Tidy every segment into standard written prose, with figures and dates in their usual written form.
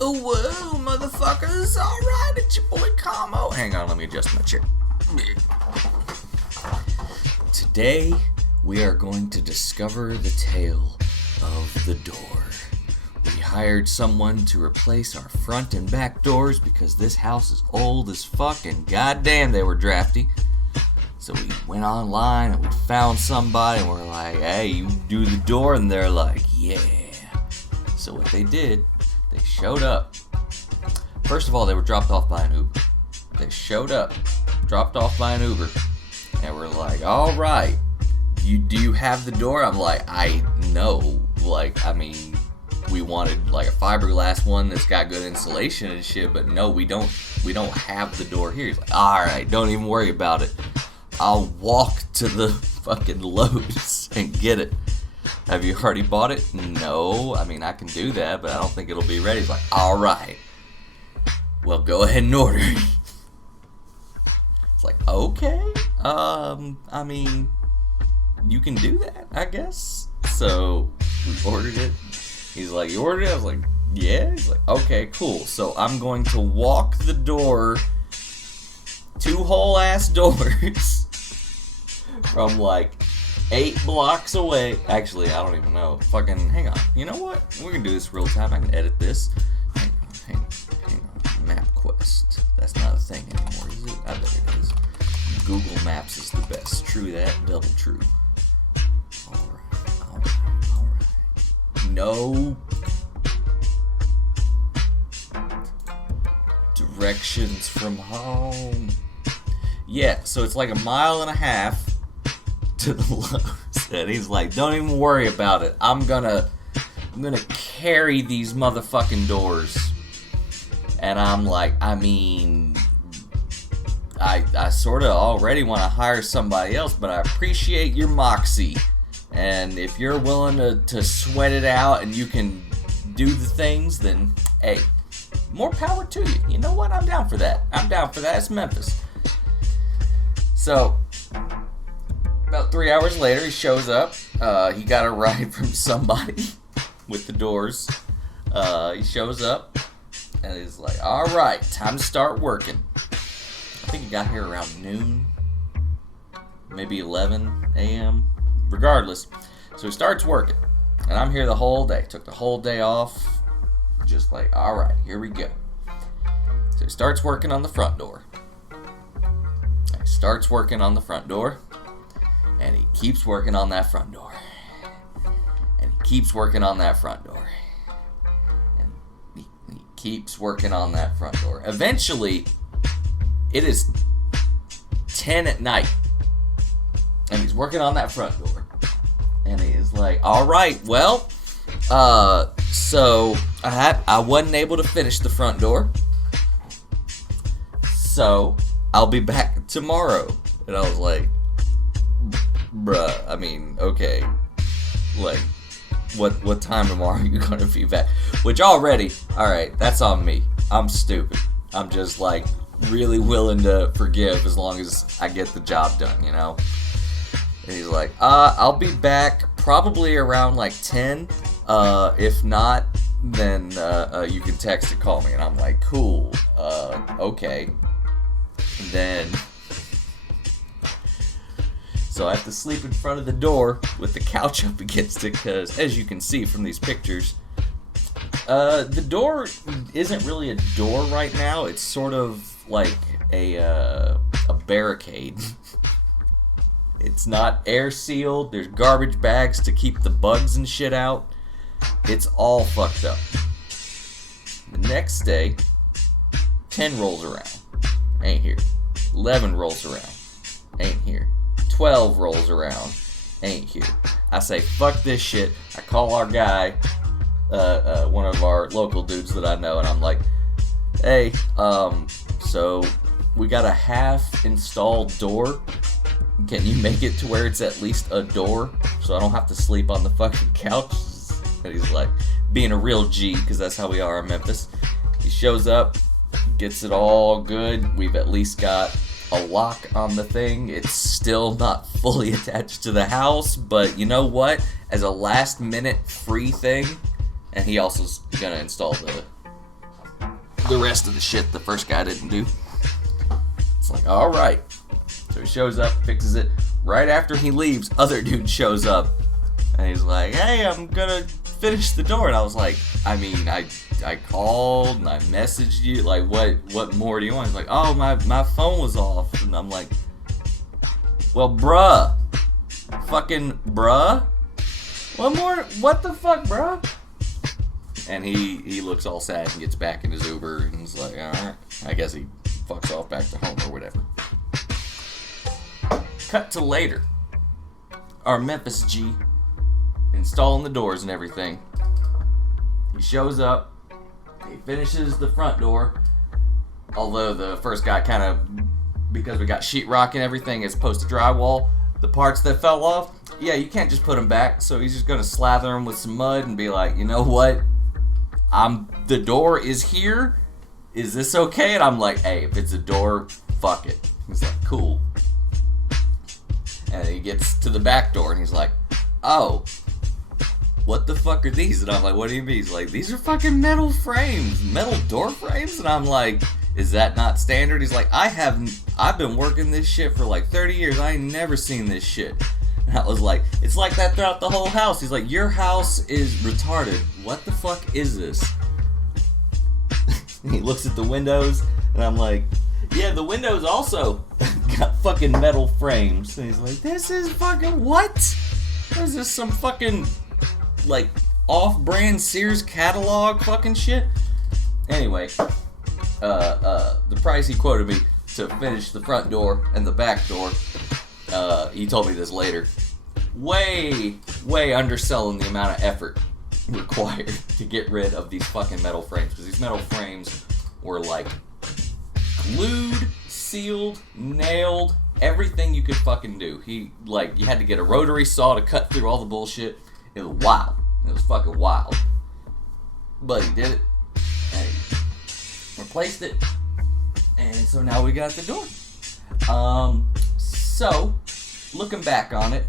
Oh, whoa, motherfuckers. Alright, it's your boy Camo. Hang on, let me adjust my chair. Today, we are going to discover the tale of the door. We hired someone to replace our front and back doors because this house is old as fuck and goddamn they were drafty. So we went online and we found somebody and we're like, hey, you do the door? And they're like, yeah. So what they did, they showed up. First of all, they were dropped off by an Uber. They showed up, dropped off by an Uber, and we're like, all right, do you have the door? I'm like, I know. We wanted like a fiberglass one that's got good insulation and shit, but no, we don't have the door here. He's like, all right, don't even worry about it. I'll walk to the fucking Lowe's and get it. Have you already bought it? No. I can do that, but I don't think it'll be ready. He's like, all right. Well, go ahead and order it. It's like, okay. You can do that, I guess. So we ordered it. He's like, you ordered it? I was like, yeah. He's like, okay, cool. So I'm going to walk the door, 2 whole ass doors, from like 8 blocks away. Actually, I don't even know. Fucking, hang on. You know what? We're gonna do this real time. I can edit this. Hang on. MapQuest. That's not a thing anymore, is it? I bet it is. Google Maps is the best. True that. Double true. Alright. No. Directions from home. Yeah, so it's like 1.5 miles to the Lowe's. And he's like, don't even worry about it. I'm gonna carry these motherfucking doors. And I'm like, I sort of already want to hire somebody else, but I appreciate your moxie. And if you're willing to sweat it out and you can do the things, then, hey, more power to you. You know what? I'm down for that. It's Memphis. So, about 3 hours later, he shows up. He got a ride from somebody with the doors. He shows up, and he's like, all right, time to start working. I think he got here around noon, maybe 11 a.m., regardless. So he starts working, and I'm here the whole day. Took the whole day off, just like, all right, here we go. So he starts working on the front door. And he keeps working on that front door. And he keeps working on that front door. And he keeps working on that front door. Eventually, it is 10 at night. And he's working on that front door. And he is like, all right, well, so I wasn't able to finish the front door. So I'll be back tomorrow. And I was like, bruh, okay, like, what time tomorrow are you gonna be back? Which already, alright, that's on me. I'm stupid. I'm just, like, really willing to forgive as long as I get the job done, you know? And he's like, I'll be back probably around, like, 10. If not, then, you can text or call me. And I'm like, cool, okay. And then, so I have to sleep in front of the door with the couch up against it because, as you can see from these pictures, the door isn't really a door right now. It's sort of like a barricade. It's not air sealed. There's garbage bags to keep the bugs and shit out. It's all fucked up. The next day, 10 rolls around. Ain't here. 11 rolls around. Ain't here. 12 rolls around. Ain't here. I say, fuck this shit. I call our guy, one of our local dudes that I know, and I'm like, hey, so we got a half installed door. Can you make it to where it's at least a door so I don't have to sleep on the fucking couch? And he's like, being a real G, because that's how we are in Memphis. He shows up, gets it all good. We've at least got a lock on the thing. It's still not fully attached to the house, but you know what? As a last minute free thing, and he also's gonna install the rest of the shit the first guy didn't do. It's like, alright. So he shows up, fixes it. Right after he leaves, other dude shows up. And he's like, hey, I'm gonna finish the door. And I was like, I mean, I called and I messaged you. Like, what more do you want? He's like, oh, my phone was off. And I'm like, well, bruh. Fucking bruh? What the fuck, bruh? And he looks all sad and gets back in his Uber and he's like, alright. I guess he fucks off back to home or whatever. Cut to later. Our Memphis G installing the doors and everything. He shows up. He finishes the front door. Although the first guy kind of, because we got sheetrock and everything as opposed to drywall, the parts that fell off, yeah, you can't just put them back. So he's just going to slather them with some mud and be like, you know what? The door is here. Is this okay? And I'm like, hey, if it's a door, fuck it. He's like, cool. And he gets to the back door and he's like, oh, what the fuck are these? And I'm like, what do you mean? He's like, these are fucking metal frames, metal door frames. And I'm like, is that not standard? He's like, I've been working this shit for like 30 years. I ain't never seen this shit. And I was like, it's like that throughout the whole house. He's like, your house is retarded. What the fuck is this? He looks at the windows and I'm like, yeah, the windows also got fucking metal frames. And he's like, this is fucking what? What is this, some fucking, like, off-brand Sears catalog fucking shit? Anyway, the price he quoted me to finish the front door and the back door, he told me this later, way underselling the amount of effort required to get rid of these fucking metal frames. Because these metal frames were, like, glued, sealed, nailed, everything you could fucking do. You had to get a rotary saw to cut through all the bullshit. It was wild. It was fucking wild. But he did it. And he replaced it. And so now we got the door. So, looking back on it,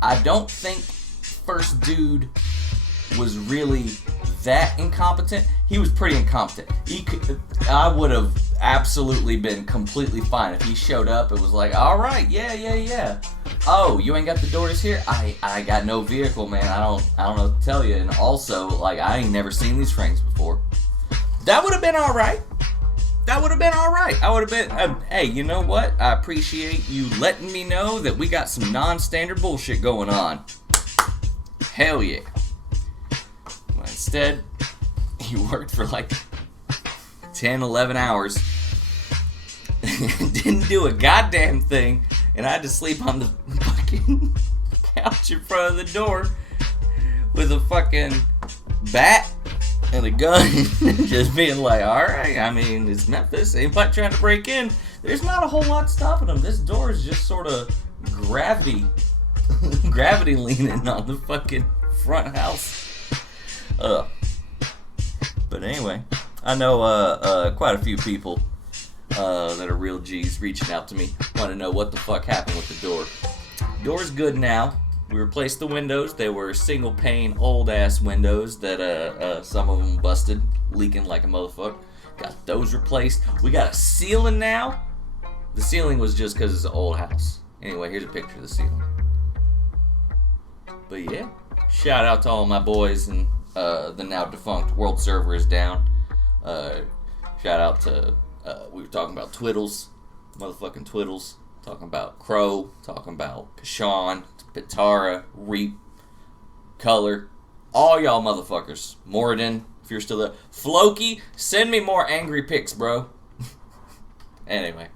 I don't think first dude was really that incompetent. He was pretty incompetent. I would have absolutely been completely fine if he showed up and was like, all right, yeah. Oh, you ain't got the doors here? I got no vehicle, man. I don't know what to tell you. And also, like, I ain't never seen these frames before. That would have been all right. I would have been, hey, you know what? I appreciate you letting me know that we got some non-standard bullshit going on. Hell yeah. Well, instead, he worked for like 10, 11 hours. Didn't do a goddamn thing. And I had to sleep on the fucking couch in front of the door with a fucking bat and a gun. Just being like, alright, I mean, it's Memphis. Anybody trying to break in? There's not a whole lot stopping them. This door is just sort of gravity leaning on the fucking front house. But anyway, I know quite a few people that are real G's reaching out to me, want to know what the fuck happened with the door. Door's good now. We replaced the windows. They were single pane, old ass windows that some of them busted, leaking like a motherfucker. Got those replaced. We got a ceiling now. The ceiling was just because it's an old house. Anyway, here's a picture of the ceiling. But yeah, shout out to all my boys and the now defunct World Server is down. Shout out to, we were talking about Twiddles, motherfucking Twiddles. Talking about Crow, talking about Kashawn, Pitara, Reap, Color, all y'all motherfuckers. Morden, if you're still there. Floki, send me more angry pics, bro. Anyway.